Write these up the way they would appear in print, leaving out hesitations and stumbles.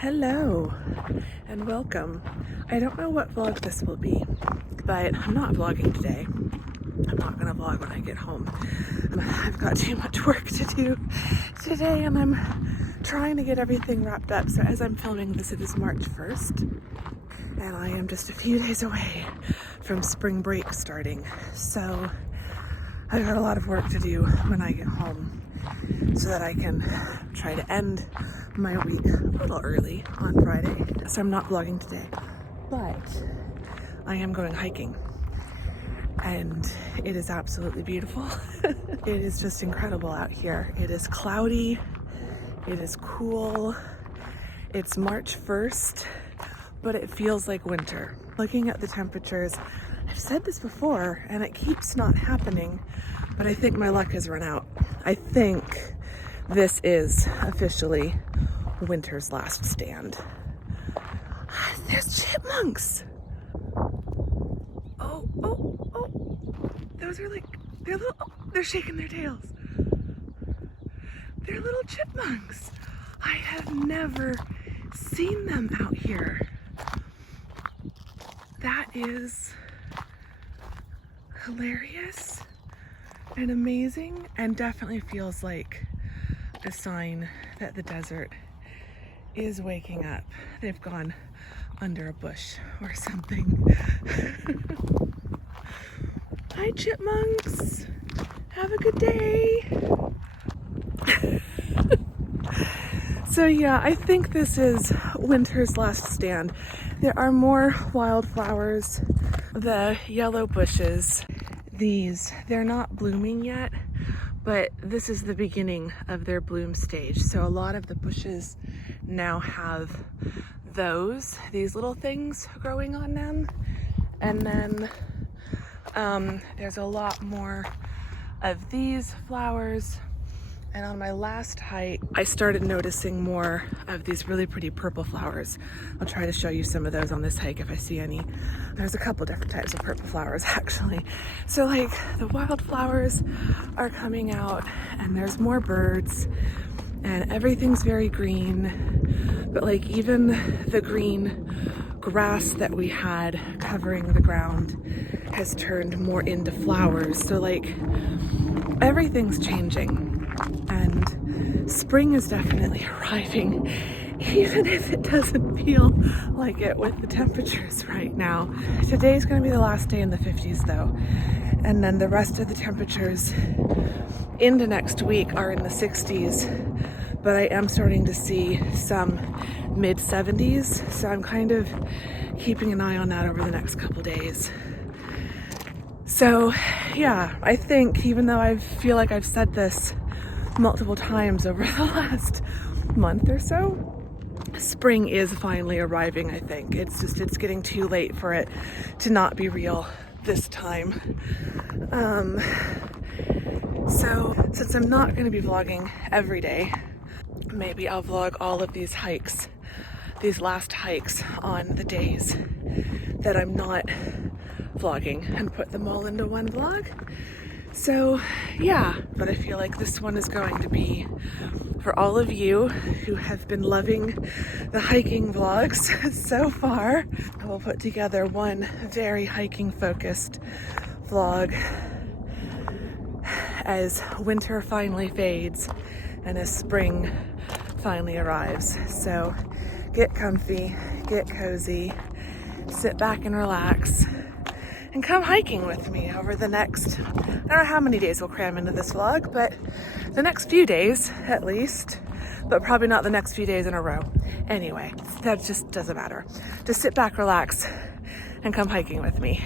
Hello and welcome. I don't know what vlog this will be, but I'm not vlogging today. I'm not gonna vlog when I get home. I've got too much work to do today and I'm trying to get everything wrapped up. So as I'm filming this, it is March 1st and I am just a few days away from spring break starting. So I've got a lot of work to do when I get home so that I can try to end my week a little early on Friday. So I'm not vlogging today, but I am going hiking and it is absolutely beautiful. It is just incredible out here. It is cloudy, it is cool. It's March 1st, but it feels like winter. Looking at the temperatures, I've said this before and it keeps not happening, but I think my luck has run out. I think this is officially winter's last stand. There's chipmunks. Oh. Those are like, they're shaking their tails. They're little chipmunks. I have never seen them out here. That is hilarious and amazing, and definitely feels like a sign that the desert is waking up. They've gone under a bush or something. Hi chipmunks, have a good day. So yeah, I think this is winter's last stand. There are more wildflowers, the yellow bushes. They're not blooming yet, but this is the beginning of their bloom stage. So a lot of the bushes now have these little things growing on them. And then there's a lot more of these flowers. And on my last hike, I started noticing more of these really pretty purple flowers. I'll try to show you some of those on this hike if I see any. There's a couple different types of purple flowers actually. So like the wildflowers are coming out and there's more birds and everything's very green. But like even the green grass that we had covering the ground has turned more into flowers. So like everything's changing. And spring is definitely arriving, even if it doesn't feel like it with the temperatures right now. Today's going to be the last day in the 50s though, and then the rest of the temperatures into next week are in the 60s, but I am starting to see some mid 70s, so I'm kind of keeping an eye on that over the next couple days. So yeah, I think even though I feel like I've said this multiple times over the last month or so, spring is finally arriving. I think it's getting too late for it to not be real this time. So since I'm not going to be vlogging every day, maybe I'll vlog all of these hikes, these last hikes on the days that I'm not vlogging and put them all into one vlog. So yeah, but I feel like this one is going to be for all of you who have been loving the hiking vlogs so far. I will put together one very hiking focused vlog as winter finally fades and as spring finally arrives. So get comfy, get cozy, sit back and relax, and come hiking with me over the next, I don't know how many days we'll cram into this vlog, but the next few days at least, but probably not the next few days in a row. Anyway, that just doesn't matter. Just sit back, relax, and come hiking with me.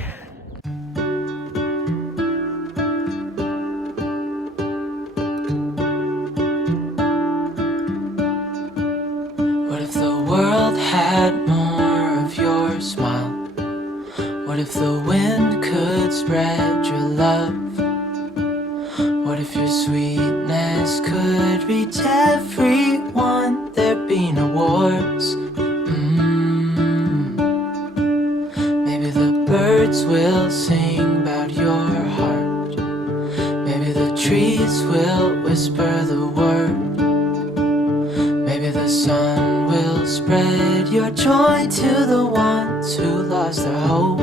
What if the world had more of your smile? What if the wind could spread your love? What if your sweetness could reach everyone? There'd be no wars. Maybe the birds will sing about your heart. Maybe the trees will whisper the word. Maybe the sun will spread your joy to the ones who lost their hope.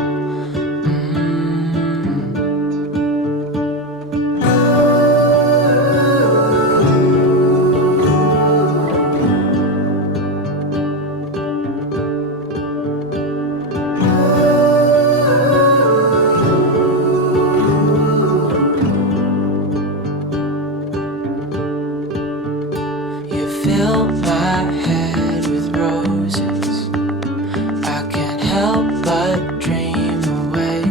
Fill my head with roses. I can't help but dream away,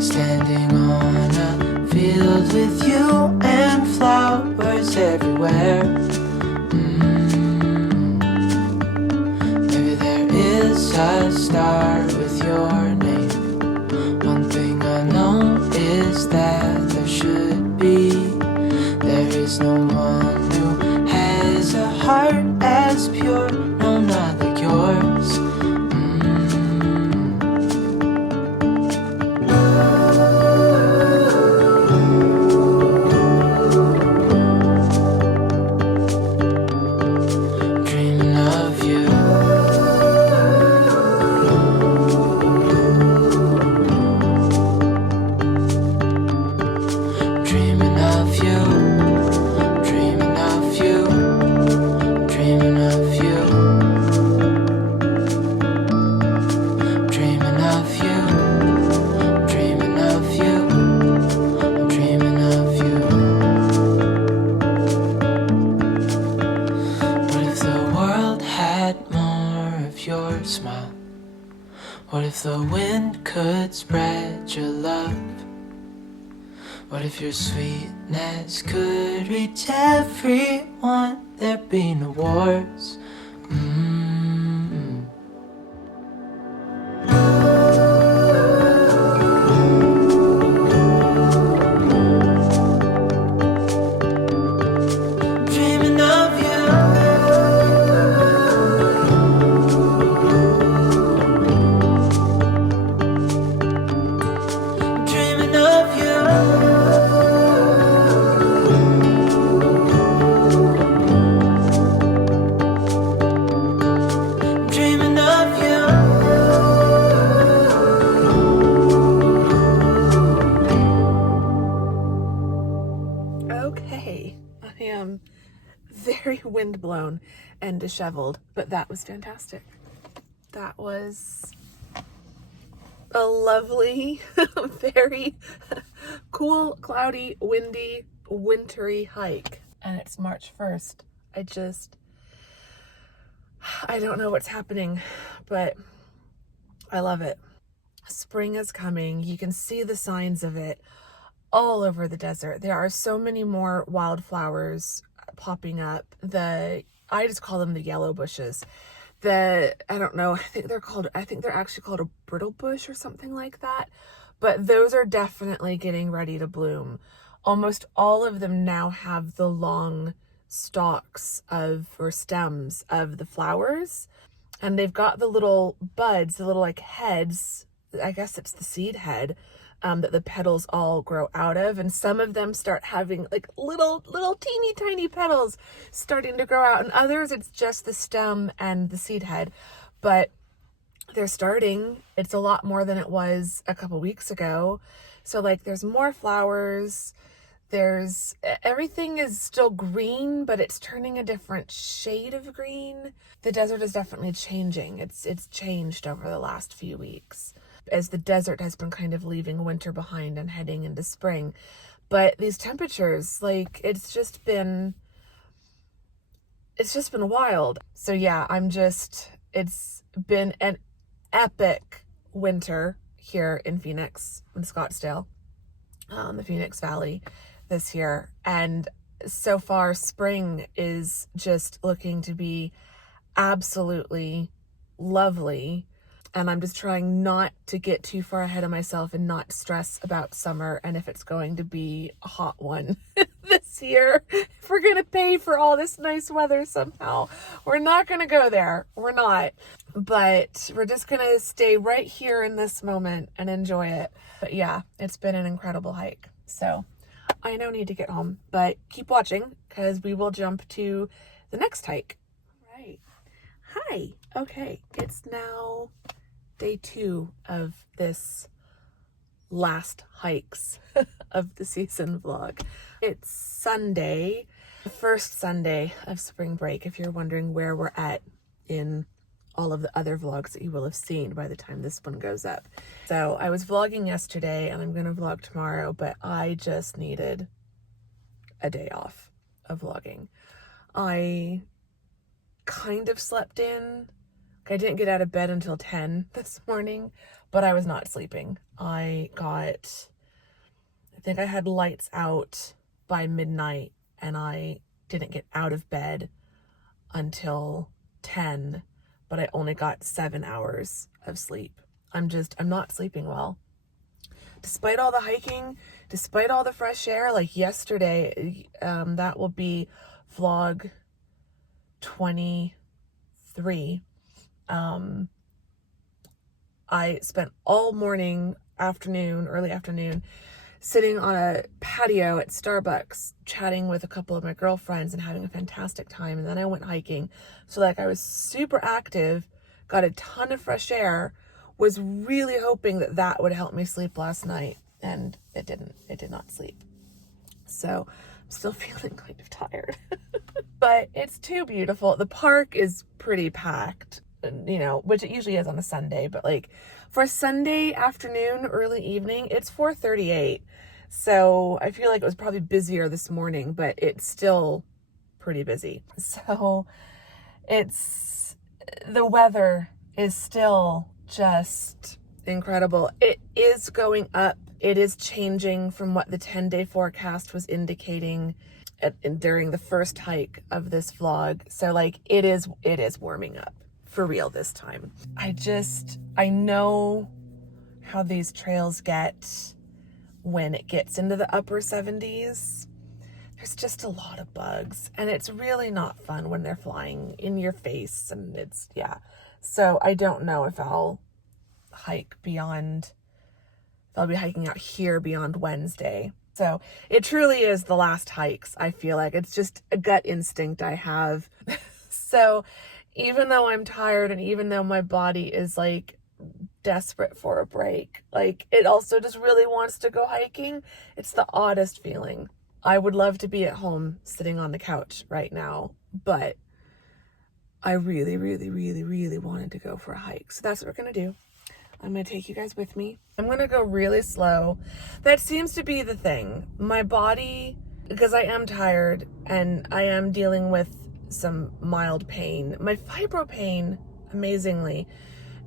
standing on a field with you and flowers everywhere. Maybe there is a star with your name. One thing I know is that there should be. There is no one who has a heart as pure, no, not like yours. Dreaming of you. Dreaming of you. Smile. What if the wind could spread your love? What if your sweetness could reach everyone? There'd be no wars. Dreaming of you. Okay, I am very windblown and disheveled, but that was fantastic. That was a lovely, very cool, cloudy, windy, wintry hike. And it's March 1st. I don't know what's happening, but I love it. Spring is coming. You can see the signs of it all over the desert. There are so many more wildflowers popping up. I just call them the yellow bushes. I don't know, I think they're actually called a brittle bush or something like that. But those are definitely getting ready to bloom. Almost all of them now have the long stalks or stems of the flowers. And they've got the little buds, the little like heads. I guess it's the seed head. That the petals all grow out of, and some of them start having like little teeny tiny petals starting to grow out, and others it's just the stem and the seed head, but they're starting. It's a lot more than it was a couple weeks ago. So like there's more flowers, everything is still green, but it's turning a different shade of green. The desert is definitely changing. It's changed over the last few weeks, as the desert has been kind of leaving winter behind and heading into spring. But these temperatures, like, it's just been wild. So yeah, it's been an epic winter here in Phoenix, in Scottsdale, the Phoenix Valley this year. And so far, spring is just looking to be absolutely lovely. And I'm just trying not to get too far ahead of myself and not stress about summer and if it's going to be a hot one this year. If we're going to pay for all this nice weather somehow, we're not going to go there. We're not. But we're just going to stay right here in this moment and enjoy it. But yeah, it's been an incredible hike. So I now need to get home, but keep watching because we will jump to the next hike. All right. Hi. Okay, it's now day 2 of this last hikes of the season vlog. It's Sunday, the first Sunday of spring break, if you're wondering where we're at in all of the other vlogs that you will have seen by the time this one goes up. So I was vlogging yesterday and I'm gonna vlog tomorrow, but I just needed a day off of vlogging. I kind of slept in. I didn't get out of bed until 10 this morning, but I was not sleeping. I think I had lights out by midnight and I didn't get out of bed until 10, but I only got 7 hours of sleep. I'm not sleeping well. Despite all the hiking, despite all the fresh air, like yesterday, that will be vlog 23. I spent all morning, early afternoon, sitting on a patio at Starbucks, chatting with a couple of my girlfriends and having a fantastic time. And then I went hiking. So I was super active, got a ton of fresh air, was really hoping that would help me sleep last night. And it didn't. It did not sleep. So I'm still feeling kind of tired. But it's too beautiful. The park is pretty packed, which it usually is on a Sunday. But for a Sunday afternoon, early evening, it's 4:38. So I feel like it was probably busier this morning, but it's still pretty busy. So the weather is still just incredible. It is going up. It is changing from what the 10-day forecast was indicating during the first hike of this vlog. So it is warming up for real this time. I know how these trails get when it gets into the upper 70s. There's just a lot of bugs and it's really not fun when they're flying in your face, and so I don't know if I'll be hiking out here beyond Wednesday. So it truly is the last hikes. I feel like it's just a gut instinct I have. So even though I'm tired and even though my body is desperate for a break, it also just really wants to go hiking. It's the oddest feeling. I would love to be at home sitting on the couch right now, but I really, really, really, really wanted to go for a hike. So that's what we're going to do. I'm going to take you guys with me. I'm going to go really slow. That seems to be the thing. My body, because I am tired and I am dealing with some mild pain. My fibro pain, amazingly,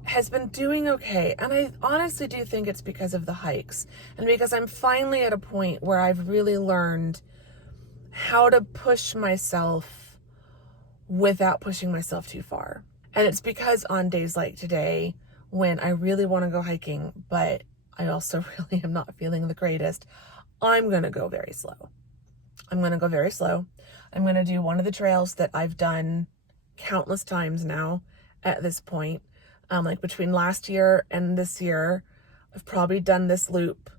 has been doing okay. And I honestly do think it's because of the hikes. And because I'm finally at a point where I've really learned how to push myself without pushing myself too far. And it's because on days like today, when I really want to go hiking, but I also really am not feeling the greatest, I'm going to go very slow. I'm going to do one of the trails that I've done countless times now at this point. Between last year and this year, I've probably done this loop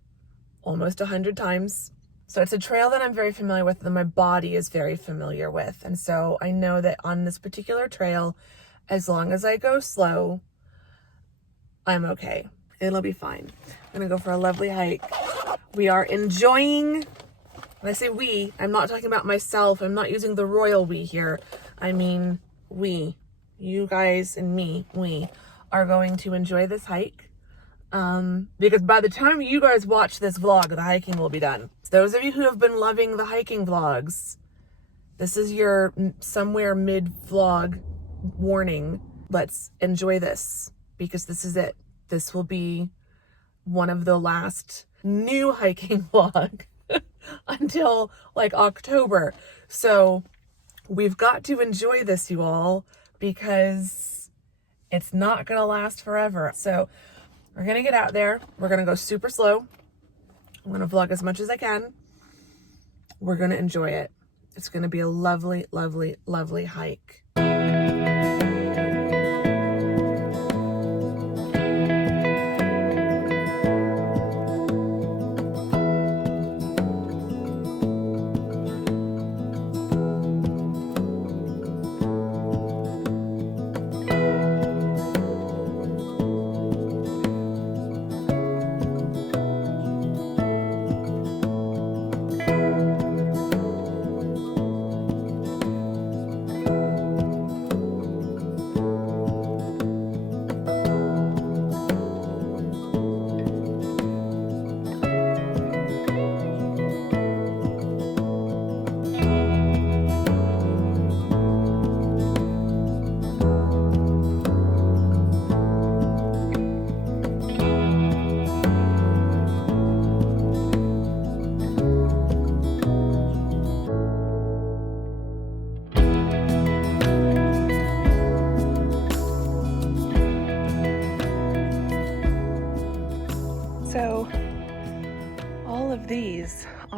almost 100 times. So it's a trail that I'm very familiar with, that my body is very familiar with. And so I know that on this particular trail, as long as I go slow, I'm okay. It'll be fine. I'm gonna go for a lovely hike. We are enjoying, when I say we, I'm not talking about myself. I'm not using the royal we here. I mean, we, you guys and me, we are going to enjoy this hike. Because by the time you guys watch this vlog, the hiking will be done. Those of you who have been loving the hiking vlogs, this is your somewhere mid-vlog warning. Let's enjoy this, because this is it. This will be one of the last new hiking vlog until October. So we've got to enjoy this, you all, because it's not gonna last forever. So we're gonna get out there. We're gonna go super slow. I'm gonna vlog as much as I can. We're gonna enjoy it. It's gonna be a lovely, lovely, lovely hike.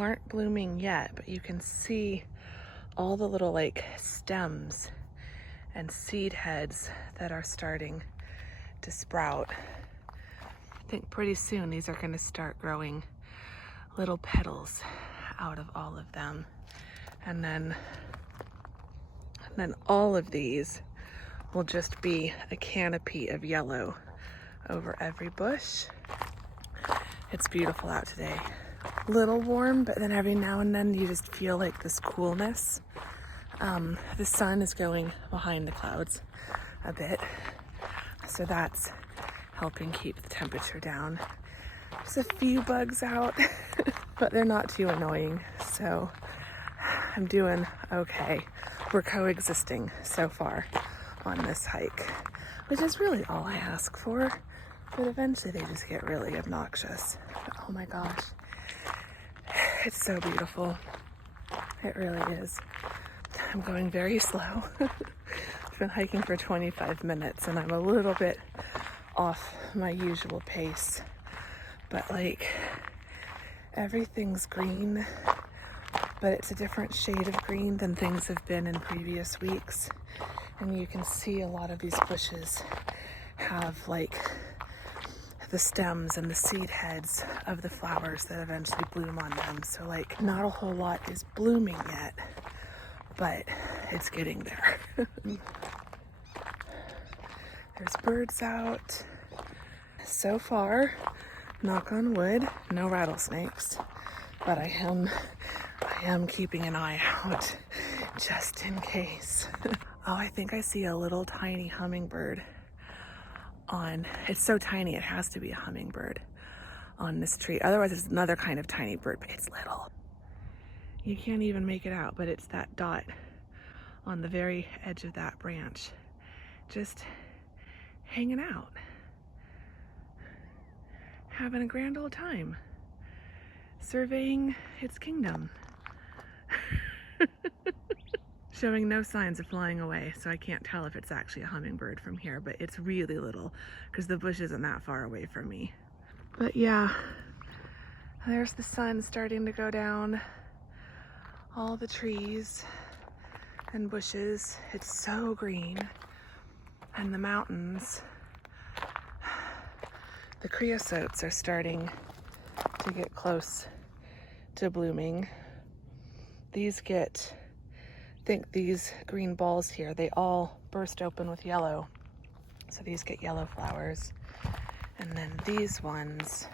aren't blooming yet, but you can see all the little like stems and seed heads that are starting to sprout. I think pretty soon these are going to start growing little petals out of all of them. And then all of these will just be a canopy of yellow over every bush. It's beautiful out today. Little warm, but then every now and then you just feel like this coolness. The sun is going behind the clouds a bit, so that's helping keep the temperature down. There's a few bugs out, but they're not too annoying, so I'm doing okay. We're coexisting so far on this hike, which is really all I ask for, but eventually they just get really obnoxious. But oh my gosh, it's so beautiful. It really is. I'm going very slow. I've been hiking for 25 minutes and I'm a little bit off my usual pace, but like everything's green, but it's a different shade of green than things have been in previous weeks. And you can see a lot of these bushes have like the stems and the seed heads of the flowers that eventually bloom on them. So like not a whole lot is blooming yet, but it's getting there. There's birds out. So far, knock on wood, no rattlesnakes, but I am keeping an eye out just in case. Oh, I think I see a little tiny hummingbird on, it's so tiny it has to be a hummingbird on this tree. Otherwise it's another kind of tiny bird, but it's little. You can't even make it out, but it's that dot on the very edge of that branch, just hanging out, having a grand old time, surveying its kingdom. Showing no signs of flying away, so I can't tell if it's actually a hummingbird from here, but it's really little because the bush isn't that far away from me. But yeah, there's the sun starting to go down. All the trees and bushes, it's so green. And the mountains, the creosotes are starting to get close to blooming. These get, I think these green balls here, they all burst open with yellow. So these get yellow flowers. And then these ones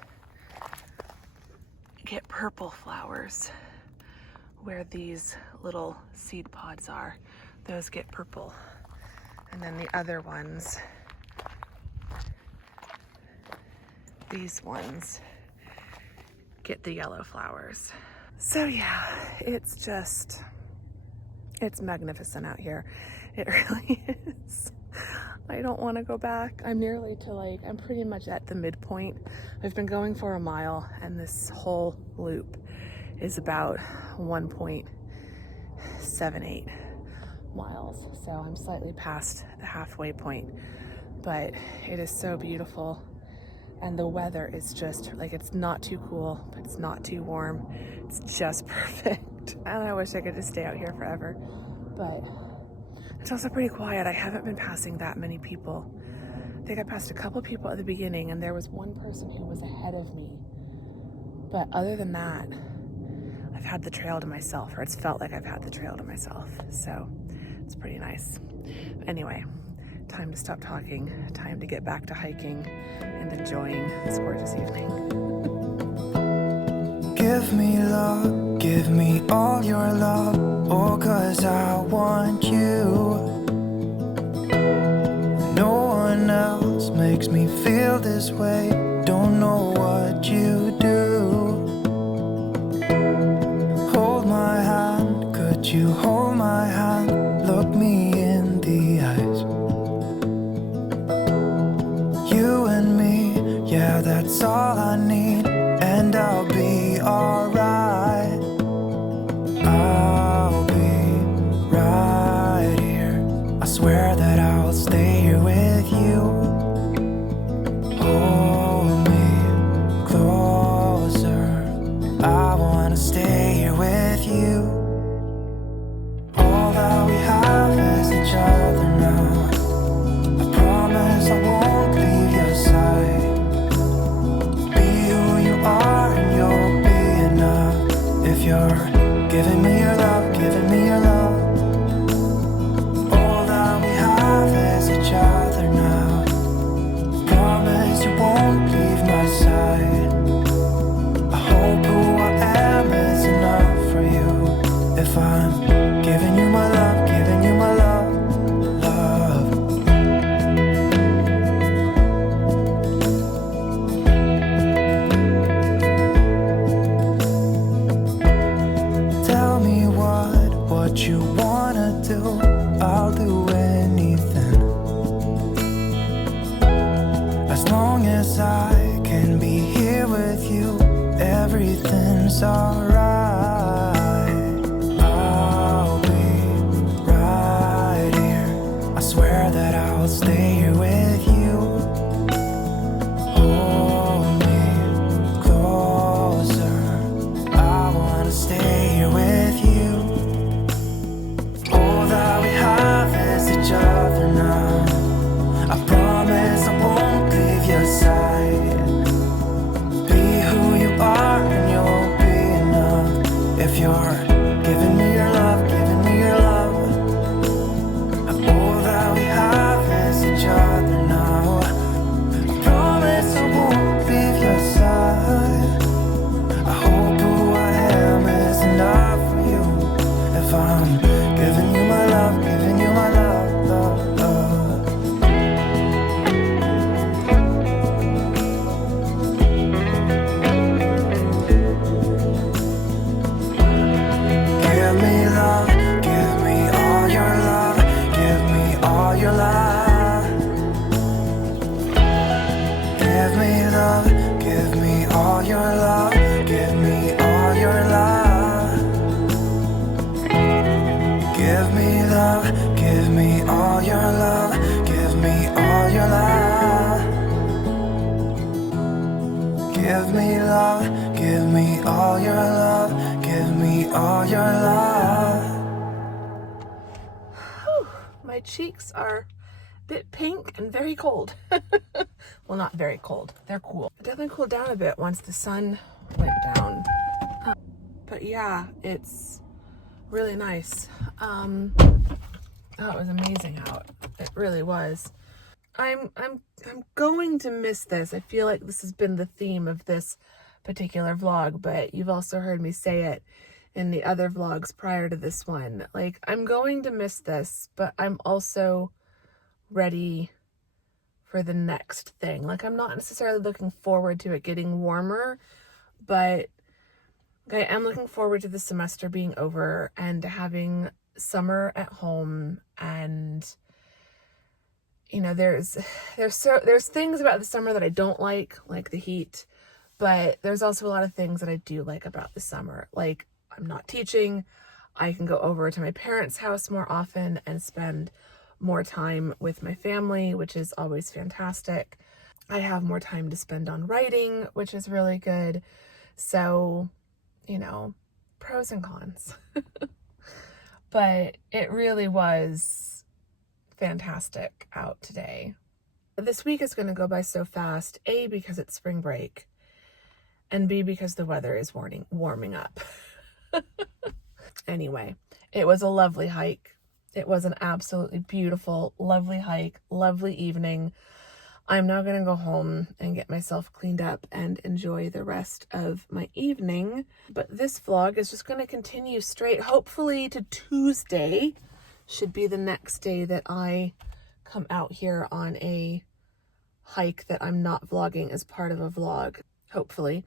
get purple flowers. Where these little seed pods are, those get purple. And then the other ones, these ones, get the yellow flowers. So yeah, it's magnificent out here. It really is. I don't want to go back. I'm nearly to I'm pretty much at the midpoint. I've been going for a mile and this whole loop is about 1.78 miles. So I'm slightly past the halfway point, but it is so beautiful. And the weather is just it's not too cool, but it's not too warm. It's just perfect. And I wish I could just stay out here forever, but it's also pretty quiet. I haven't been passing that many people. I think I passed a couple people at the beginning and there was one person who was ahead of me. But other than that, I've had the trail to myself, or it's felt like I've had the trail to myself. So it's pretty nice. Anyway, time to stop talking, time to get back to hiking and enjoying this gorgeous evening. Give me love, give me all your love, oh, 'cause I want you. No one else makes me feel this way, don't know what you do. Hold my hand, could you hold my hand, look me in the eyes. You and me, yeah, that's all I need, and I'll be alright. I'll be right here, I swear that I'll stay here with you. Hold me closer, I wanna stay as I can be here with you, everything's alright. I'll be right here. I swear that I'll stay here with you. Hold me closer. I wanna stay here with you. All that we have is each other now. I promise I won't leave your side. Be who you are and you'll be enough. If you're giving me your love, giving me your love. All that we have is each other now. I promise I won't leave your side. I hope who I am is enough for you. If I'm giving you my love, giving you my love, love, love. Give me love, give me all your love, give me all your love. Give me love, give me all your love, give me all your love. Give me love, give me all your love, give me all your love. Give me love, give me all your love, give me all your love. My cheeks are a bit pink and very cold. Well, not very cold. They're cool. It definitely cooled down a bit once the sun went down. But yeah, it's really nice. Oh, it was amazing out. It really was. I'm going to miss this. I feel like this has been the theme of this particular vlog, but you've also heard me say it in the other vlogs prior to this one. Like, I'm going to miss this, but I'm also ready for the next thing. Like, I'm not necessarily looking forward to it getting warmer, but I am looking forward to the semester being over and having summer at home. And you know, there's things about the summer that I don't like the heat, but there's also a lot of things that I do like about the summer. Like, I'm not teaching. I can go over to my parents' house more often and spend more time with my family, which is always fantastic. I have more time to spend on writing, which is really good. So, you know, pros and cons. But it really was fantastic out today. This week is going to go by so fast, A, because it's spring break, and B, because the weather is warming up. Anyway, it was a lovely hike. It was an absolutely beautiful, lovely hike, lovely evening. I'm now going to go home and get myself cleaned up and enjoy the rest of my evening. But this vlog is just going to continue straight, hopefully to Tuesday. Should be the next day that I come out here on a hike that I'm not vlogging as part of a vlog. Hopefully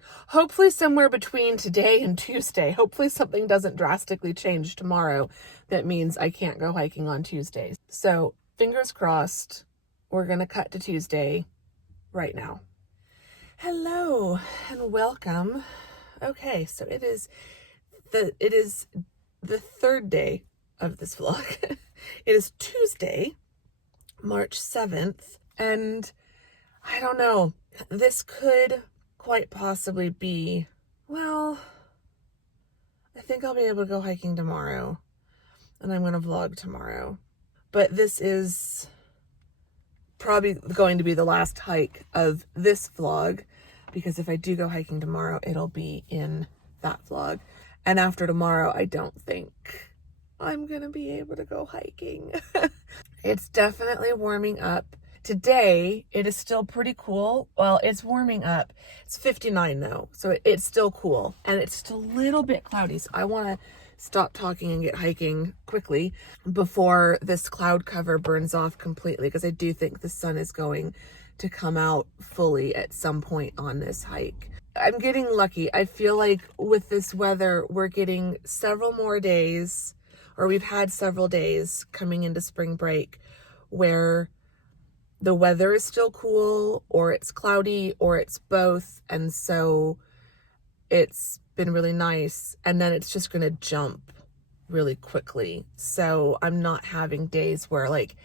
somewhere between today and Tuesday. Hopefully something doesn't drastically change tomorrow that means I can't go hiking on Tuesdays. So fingers crossed. We're gonna cut to Tuesday right now. Hello and welcome. Okay, so it is the third day of this vlog. It is Tuesday, March 7th, and I don't know, this could quite possibly be, well, I think I'll be able to go hiking tomorrow, and I'm going to vlog tomorrow. But this is probably going to be the last hike of this vlog, because if I do go hiking tomorrow, it'll be in that vlog. And after tomorrow, I don't think I'm going to be able to go hiking. It's definitely warming up. Today, it is still pretty cool. Well, it's warming up. It's 59 though, so it's still cool. And it's just a little bit cloudy, so I want to stop talking and get hiking quickly before this cloud cover burns off completely, because I do think the sun is going to come out fully at some point on this hike. I'm getting lucky. I feel like with this weather, we're getting several more days, or we've had several days coming into spring break where the weather is still cool, or it's cloudy, or it's both. And so it's been really nice. And then it's just going to jump really quickly. So I'm not having days where like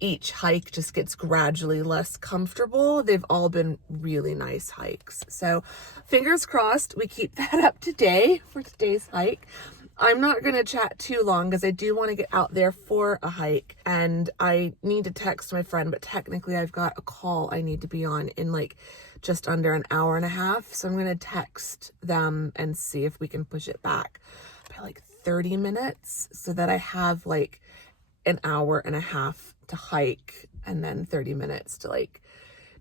each hike just gets gradually less comfortable. They've all been really nice hikes. So fingers crossed we keep that up today for today's hike. I'm not going to chat too long because I do want to get out there for a hike, and I need to text my friend, but technically I've got a call I need to be on in like just under an hour and a half. So I'm going to text them and see if we can push it back by like 30 minutes so that I have like an hour and a half to hike and then 30 minutes to like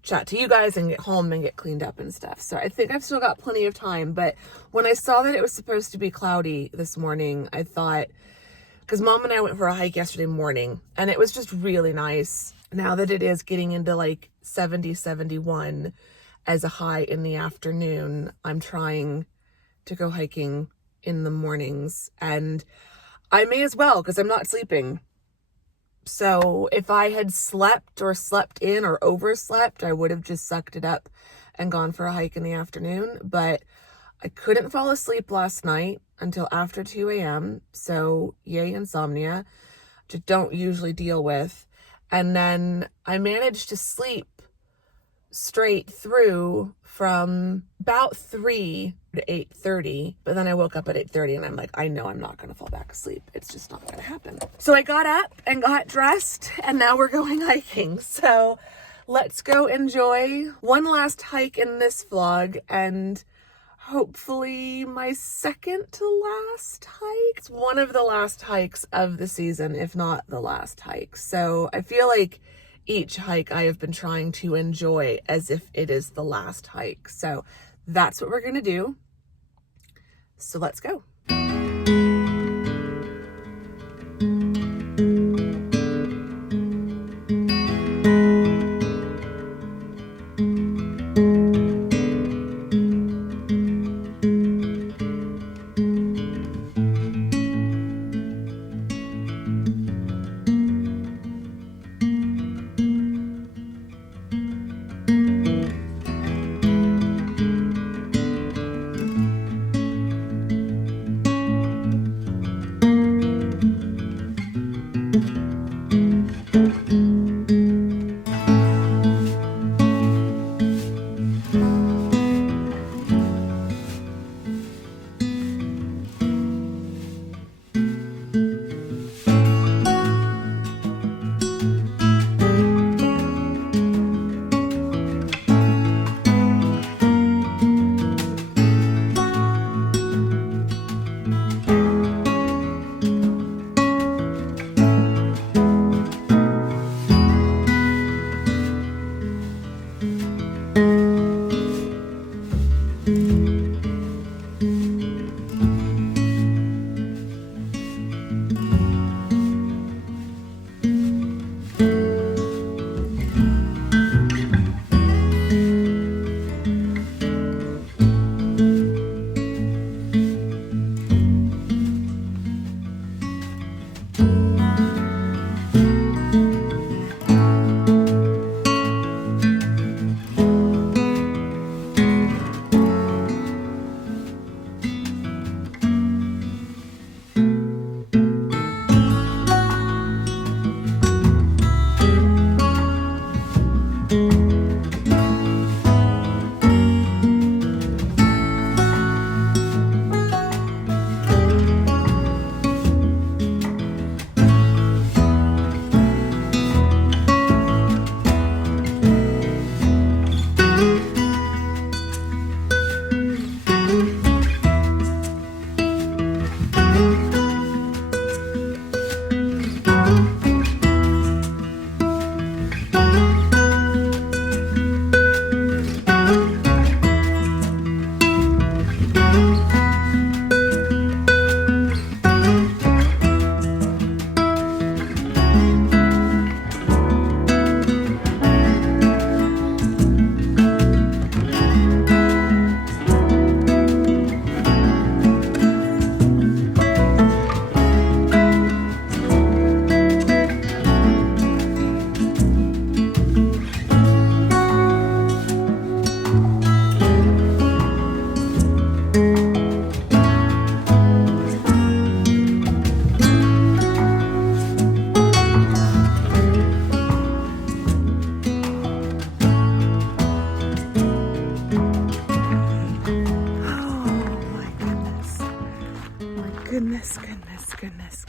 chat to you guys and get home and get cleaned up and stuff. So I think I've still got plenty of time. But when I saw that it was supposed to be cloudy this morning, I thought, because Mom and I went for a hike yesterday morning and it was just really nice. Now that it is getting into like 70, 71 as a high in the afternoon, I'm trying to go hiking in the mornings, and I may as well because I'm not sleeping. So if I had slept or slept in or overslept, I would have just sucked it up and gone for a hike in the afternoon. But I couldn't fall asleep last night until after 2 a.m. So yay, insomnia, which I don't usually deal with. And then I managed to sleep straight through from about 3 to 8:30, but then I woke up at 8:30 and I'm like, I know I'm not going to fall back asleep. It's just not going to happen. So I got up and got dressed, and now we're going hiking. So let's go enjoy one last hike in this vlog, and hopefully my second to last hike. It's one of the last hikes of the season, if not the last hike. So I feel like each hike I have been trying to enjoy as if it is the last hike. So that's what we're going to do. So let's go.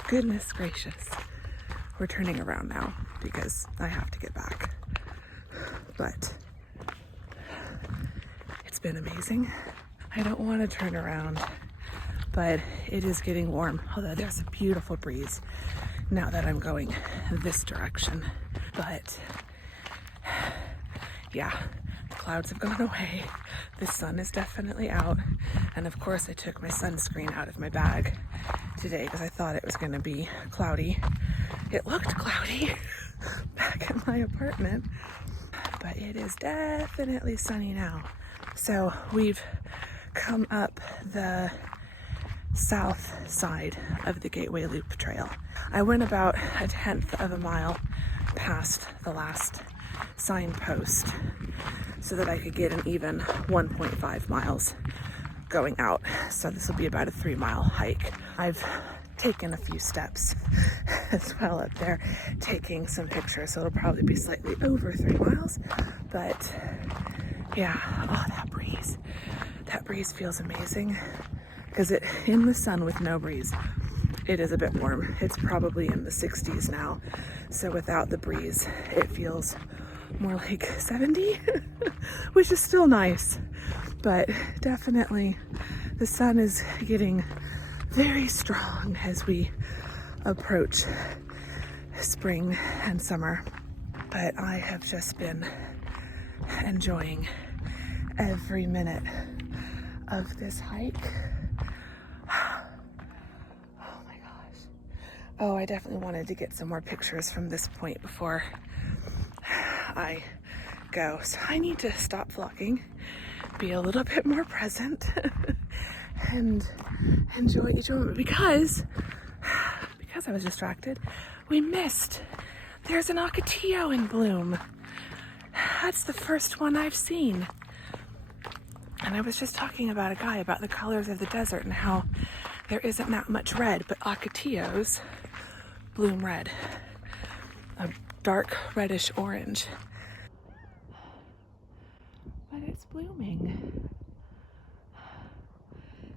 Goodness gracious. We're turning around now because I have to get back. But it's been amazing. I don't want to turn around, but it is getting warm, although there's a beautiful breeze now that I'm going this direction. But yeah, the clouds have gone away. The sun is definitely out. And of course I took my sunscreen out of my bag today because I thought it was going to be cloudy. It looked cloudy back in my apartment, but it is definitely sunny now. So we've come up the south side of the Gateway Loop Trail. I went about 1/10 of a mile past the last signpost so that I could get an even 1.5 miles going out. So this will be about a 3-mile hike. I've taken a few steps as well up there, taking some pictures, so it'll probably be slightly over 3 miles. But yeah, oh, that breeze feels amazing because it in the sun with no breeze, it is a bit warm. It's probably in the 60s now, so without the breeze it feels more like 70 which is still nice, but definitely the sun is getting very strong as we approach spring and summer. But I have just been enjoying every minute of this hike. Oh my gosh. Oh, I definitely wanted to get some more pictures from this point before I go. So I need to stop vlogging, be a little bit more present and enjoy each moment because I was distracted. We missed. There's an ocotillo in bloom. That's the first one I've seen. And I was just talking about a guy about the colors of the desert and how there isn't that much red, but ocotillos bloom red, a dark reddish orange. But it's blooming.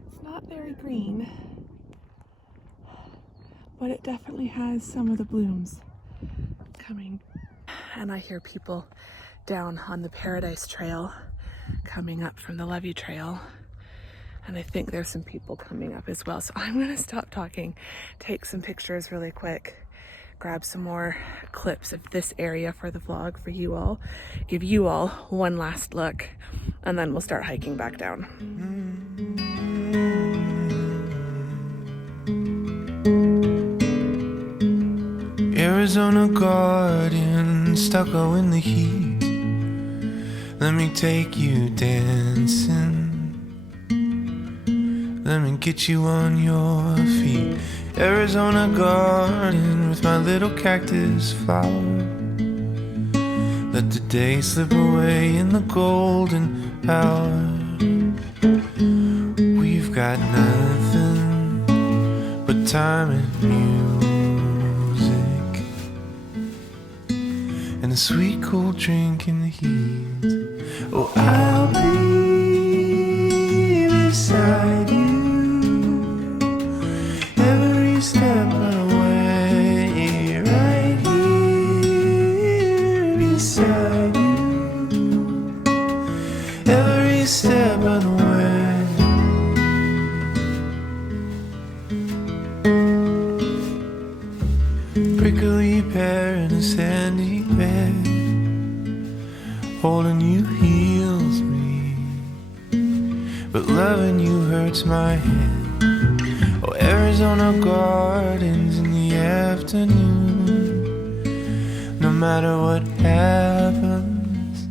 It's not very green, but it definitely has some of the blooms coming. And I hear people down on the Paradise Trail coming up from the Levee Trail. And I think there's some people coming up as well. So I'm gonna stop talking, take some pictures really quick, grab some more clips of this area for the vlog for you all, give you all one last look, and then we'll start hiking back down. Arizona garden, stucco in the heat. Let me take you dancing. Let me get you on your feet. Arizona garden with my little cactus flower. Let the day slip away in the golden hour. We've got nothing but time and music, and a sweet cold drink in the heat. Oh, I'll be beside you every step of the way, right here beside you every step of the way. Prickly pear in a sandy bed, holding you heals me, but loving you hurts my head. Oh, Arizona gardens in the afternoon. No matter what happens,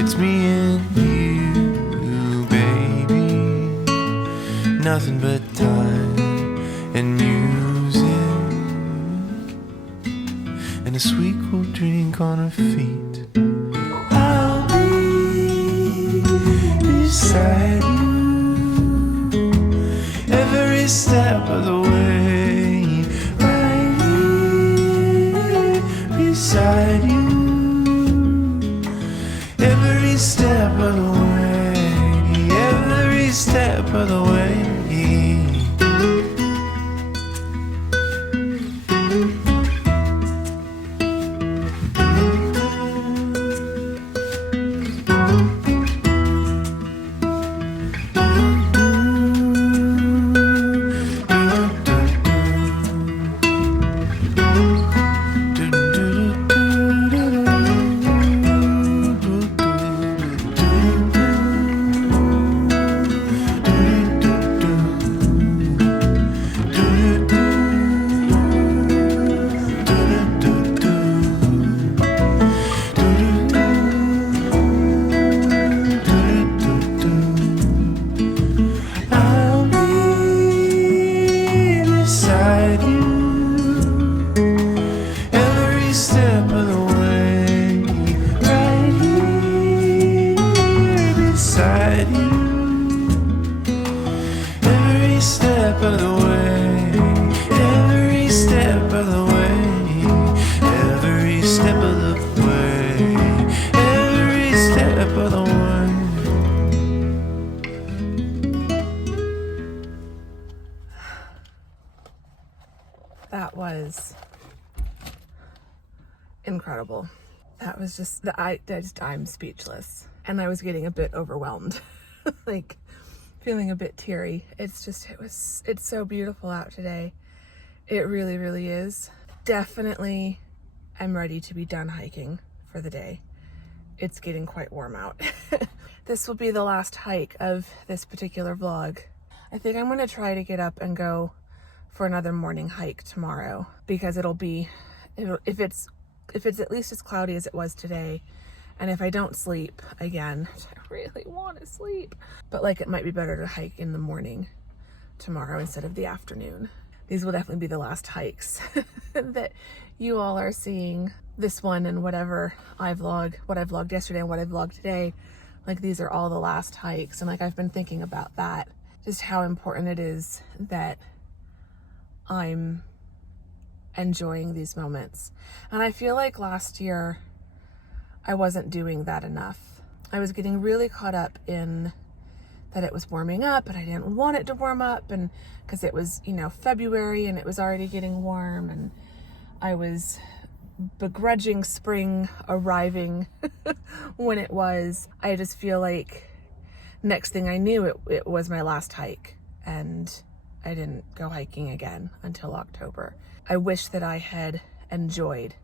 it's me and you, baby. Nothing but time and music, and a sweet cool drink on her feet. I'll be beside you every step of the way, right here beside you every step of the way, every step of the way. step of the way, every step of the way. That was incredible. That was just, I'm speechless. And I was getting a bit overwhelmed, like feeling a bit teary. It's so beautiful out today. It really, really is. Definitely I'm ready to be done hiking for the day. It's getting quite warm out. This will be the last hike of this particular vlog. I think I'm gonna try to get up and go for another morning hike tomorrow, because if it's at least as cloudy as it was today, and if I don't sleep again, which I really want to sleep, but like it might be better to hike in the morning tomorrow instead of the afternoon. These will definitely be the last hikes that you all are seeing. This one and whatever what I vlogged yesterday and what I vlogged today, like these are all the last hikes. And like I've been thinking about that, just how important it is that I'm enjoying these moments. And I feel like last year I wasn't doing that enough. I was getting really caught up in that it was warming up and I didn't want it to warm up, and because it was, February and it was already getting warm, and I was begrudging spring arriving when it was. I just feel like next thing I knew it was my last hike, and I didn't go hiking again until October. I wish that I had enjoyed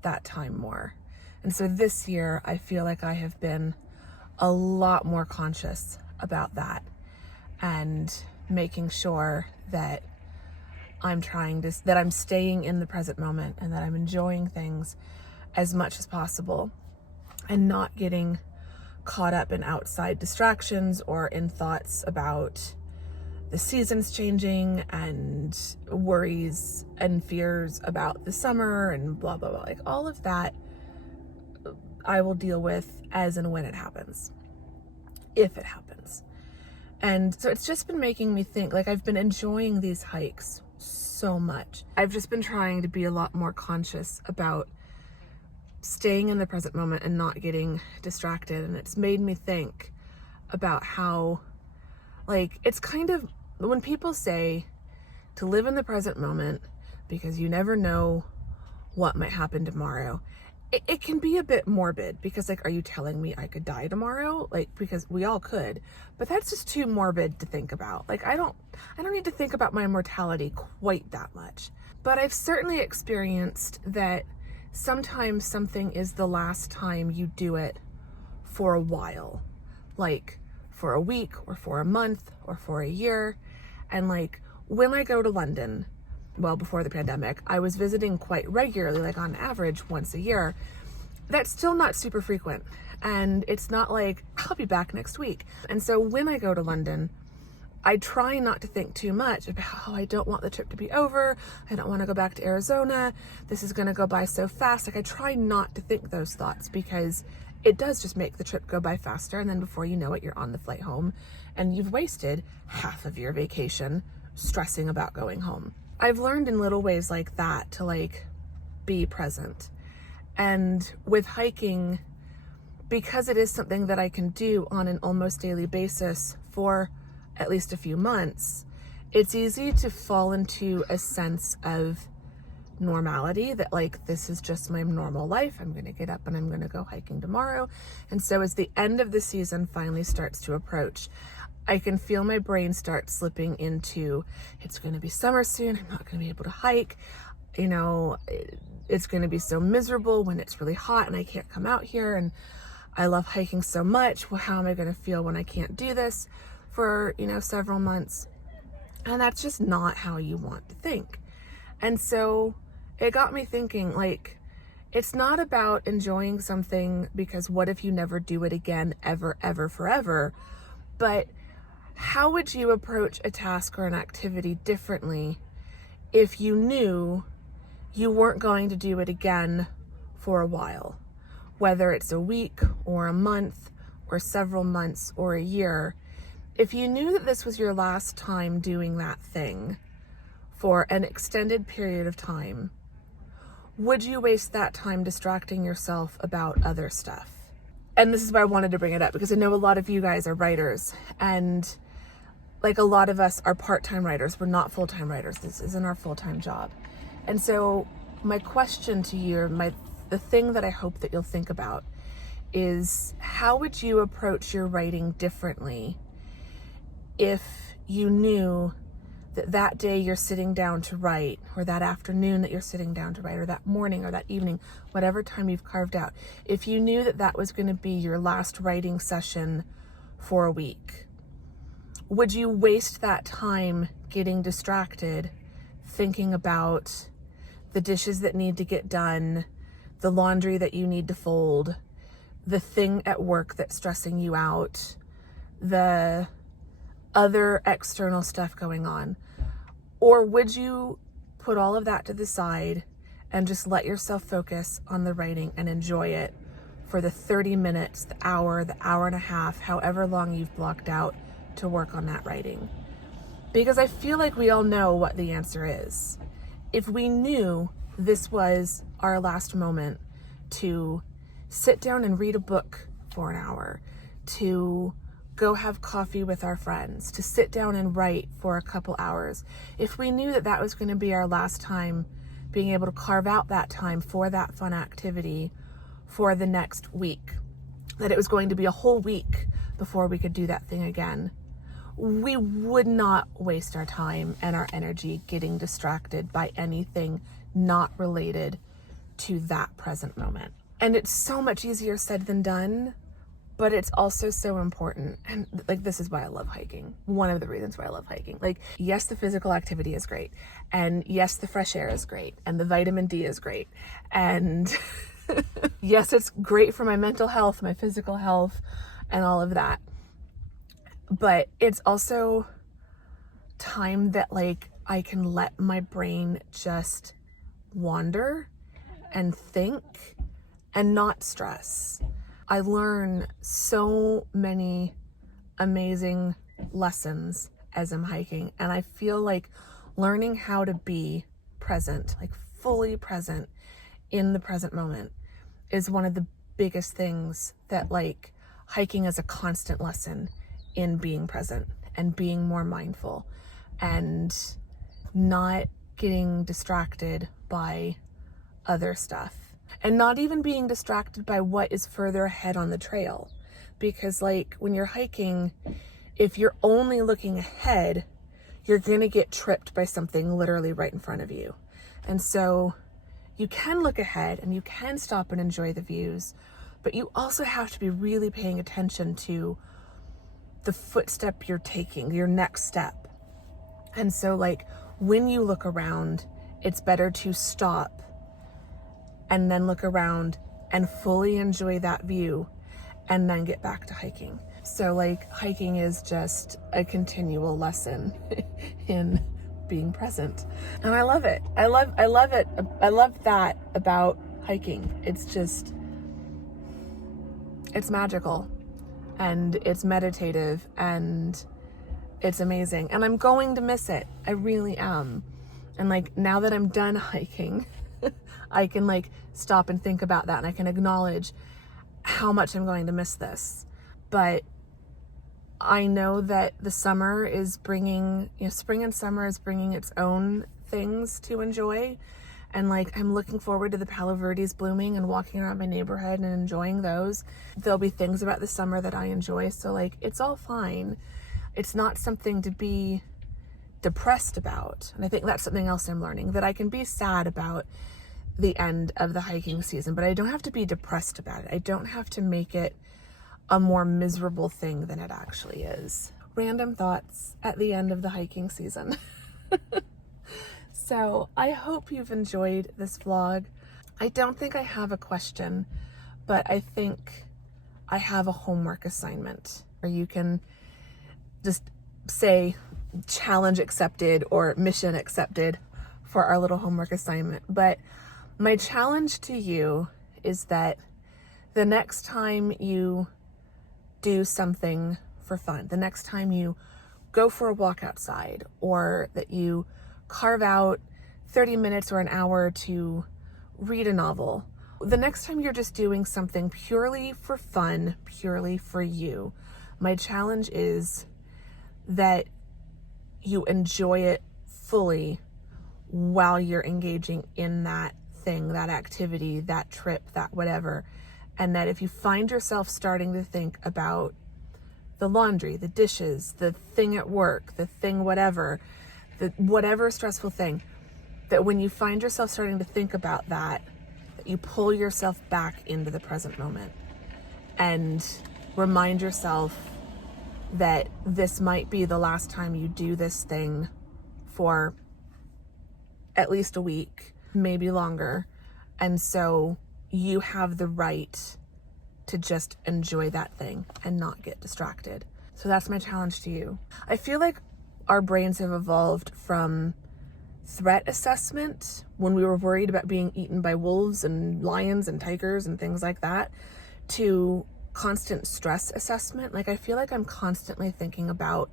that time more. And so this year, I feel like I have been a lot more conscious about that and making sure that I'm staying in the present moment and that I'm enjoying things as much as possible and not getting caught up in outside distractions or in thoughts about the seasons changing and worries and fears about the summer and blah, blah, blah. Like all of that I will deal with as and when it happens, if it happens. And so it's just been making me think, like I've been enjoying these hikes so much. I've just been trying to be a lot more conscious about staying in the present moment and not getting distracted. And it's made me think about how, like, it's kind of, when people say to live in the present moment because you never know what might happen tomorrow, it can be a bit morbid, because like, are you telling me I could die tomorrow? Like, because we all could, but that's just too morbid to think about. Like, I don't need to think about my mortality quite that much. But I've certainly experienced that sometimes something is the last time you do it for a while, like for a week or for a month or for a year. And like when I go to London, well, before the pandemic, I was visiting quite regularly, like on average once a year. That's still not super frequent. And it's not like I'll be back next week. And so when I go to London, I try not to think too much about, I don't want the trip to be over. I don't want to go back to Arizona. This is going to go by so fast. Like I try not to think those thoughts, because it does just make the trip go by faster. And then before you know it, you're on the flight home and you've wasted half of your vacation stressing about going home. I've learned in little ways like that to like be present. And with hiking, because it is something that I can do on an almost daily basis for at least a few months, it's easy to fall into a sense of normality, that like, this is just my normal life. I'm going to get up and I'm going to go hiking tomorrow. And so as the end of the season finally starts to approach, I can feel my brain start slipping into, it's going to be summer soon. I'm not going to be able to hike. It's going to be so miserable when it's really hot and I can't come out here. And I love hiking so much. Well, how am I going to feel when I can't do this for, several months? And that's just not how you want to think. And so it got me thinking, like, it's not about enjoying something because what if you never do it again, ever, ever, forever? But how would you approach a task or an activity differently if you knew you weren't going to do it again for a while? Whether it's a week or a month or several months or a year, if you knew that this was your last time doing that thing for an extended period of time, would you waste that time distracting yourself about other stuff? And this is why I wanted to bring it up, because I know a lot of you guys are writers, and like a lot of us are part-time writers. We're not full-time writers. This isn't our full-time job. And so my question to you, the thing that I hope that you'll think about is, how would you approach your writing differently if you knew that that day you're sitting down to write, or that afternoon that you're sitting down to write, or that morning or that evening, whatever time you've carved out, if you knew that that was going to be your last writing session for a week? Would you waste that time getting distracted, thinking about the dishes that need to get done, the laundry that you need to fold, the thing at work that's stressing you out, the other external stuff going on? Or would you put all of that to the side and just let yourself focus on the writing and enjoy it for the 30 minutes, the hour and a half, however long you've blocked out to work on that writing? Because I feel like we all know what the answer is. If we knew this was our last moment to sit down and read a book for an hour, to go have coffee with our friends, to sit down and write for a couple hours, if we knew that that was going to be our last time being able to carve out that time for that fun activity for the next week, that it was going to be a whole week before we could do that thing again, we would not waste our time and our energy getting distracted by anything not related to that present moment. And it's so much easier said than done, but it's also so important. And like, this is why I love hiking. One of the reasons why I love hiking. Like, yes, the physical activity is great. And yes, the fresh air is great. And the vitamin D is great. And yes, it's great for my mental health, my physical health, and all of that. But it's also time that like I can let my brain just wander and think and not stress. I learn so many amazing lessons as I'm hiking, and I feel like learning how to be present, like fully present in the present moment, is one of the biggest things that like hiking is a constant lesson in being present and being more mindful and not getting distracted by other stuff, and not even being distracted by what is further ahead on the trail. Because like when you're hiking, if you're only looking ahead, you're going to get tripped by something literally right in front of you. And so you can look ahead and you can stop and enjoy the views, but you also have to be really paying attention to the footstep you're taking, your next step. And so like when you look around, it's better to stop and then look around and fully enjoy that view and then get back to hiking. So like hiking is just a continual lesson in being present. And I love it. I love it. I love that about hiking. It's just, it's magical and it's meditative and it's amazing. And I'm going to miss it. I really am. And like now that I'm done hiking, I can like stop and think about that, and I can acknowledge how much I'm going to miss this. But I know that the summer is bringing, spring and summer is bringing its own things to enjoy. And like, I'm looking forward to the Palo Verdes blooming and walking around my neighborhood and enjoying those. There'll be things about the summer that I enjoy. So like, it's all fine. It's not something to be depressed about. And I think that's something else I'm learning, that I can be sad about the end of the hiking season, but I don't have to be depressed about it. I don't have to make it a more miserable thing than it actually is. Random thoughts at the end of the hiking season. So I hope you've enjoyed this vlog. I don't think I have a question, but I think I have a homework assignment where you can just say challenge accepted or mission accepted for our little homework assignment. But my challenge to you is that the next time you do something for fun, the next time you go for a walk outside, or that you carve out 30 minutes or an hour to read a novel. The next time you're just doing something purely for fun, purely for you, my challenge is that you enjoy it fully while you're engaging in that thing, that activity, that trip, that whatever. And that if you find yourself starting to think about the laundry, the dishes, the thing at work, the thing whatever, the whatever stressful thing, that when you find yourself starting to think about that, that you pull yourself back into the present moment and remind yourself that this might be the last time you do this thing for at least a week, maybe longer. And so you have the right to just enjoy that thing and not get distracted. So that's my challenge to you. I feel like our brains have evolved from threat assessment, when we were worried about being eaten by wolves and lions and tigers and things like that, to constant stress assessment. Like, I feel like I'm constantly thinking about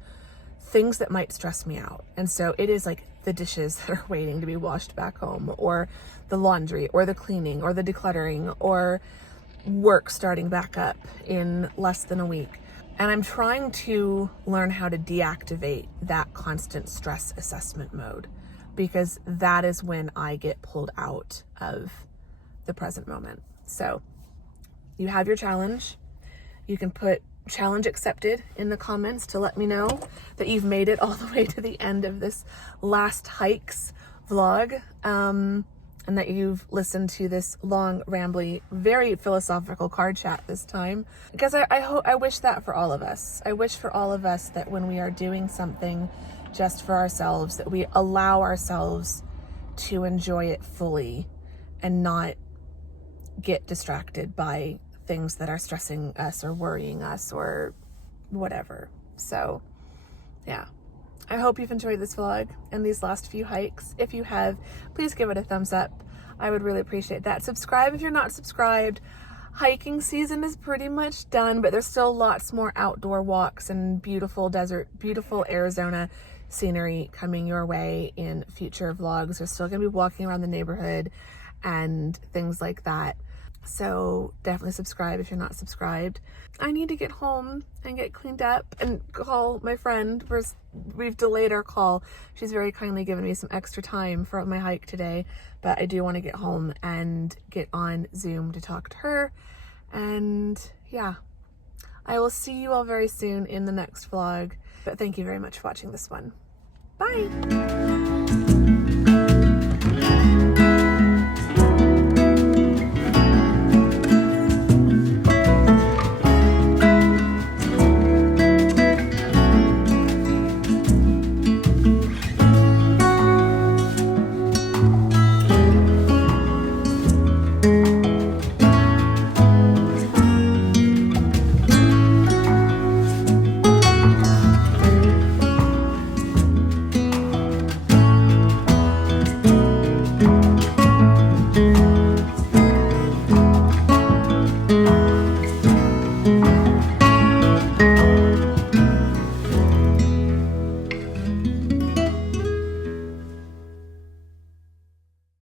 things that might stress me out. And so it is like the dishes that are waiting to be washed back home, or the laundry, or the cleaning, or the decluttering, or work starting back up in less than a week. And I'm trying to learn how to deactivate that constant stress assessment mode, because that is when I get pulled out of the present moment. So you have your challenge. You can put challenge accepted in the comments to let me know that you've made it all the way to the end of this last hikes vlog, and that you've listened to this long, rambly, very philosophical card chat this time. Because I wish that for all of us. I wish for all of us that when we are doing something just for ourselves, that we allow ourselves to enjoy it fully and not get distracted by things that are stressing us or worrying us or whatever. So yeah, I hope you've enjoyed this vlog and these last few hikes. If you have, please give it a thumbs up. I would really appreciate that. Subscribe if you're not subscribed. Hiking season is pretty much done, but there's still lots more outdoor walks and beautiful desert, beautiful Arizona scenery coming your way in future vlogs. We're still gonna be walking around the neighborhood and things like that. So definitely subscribe if you're not subscribed. I need to get home and get cleaned up and call my friend. We've delayed our call. She's very kindly given me some extra time for my hike today, but I do want to get home and get on Zoom to talk to her. And yeah, I will see you all very soon in the next vlog. But thank you very much for watching this one. Bye.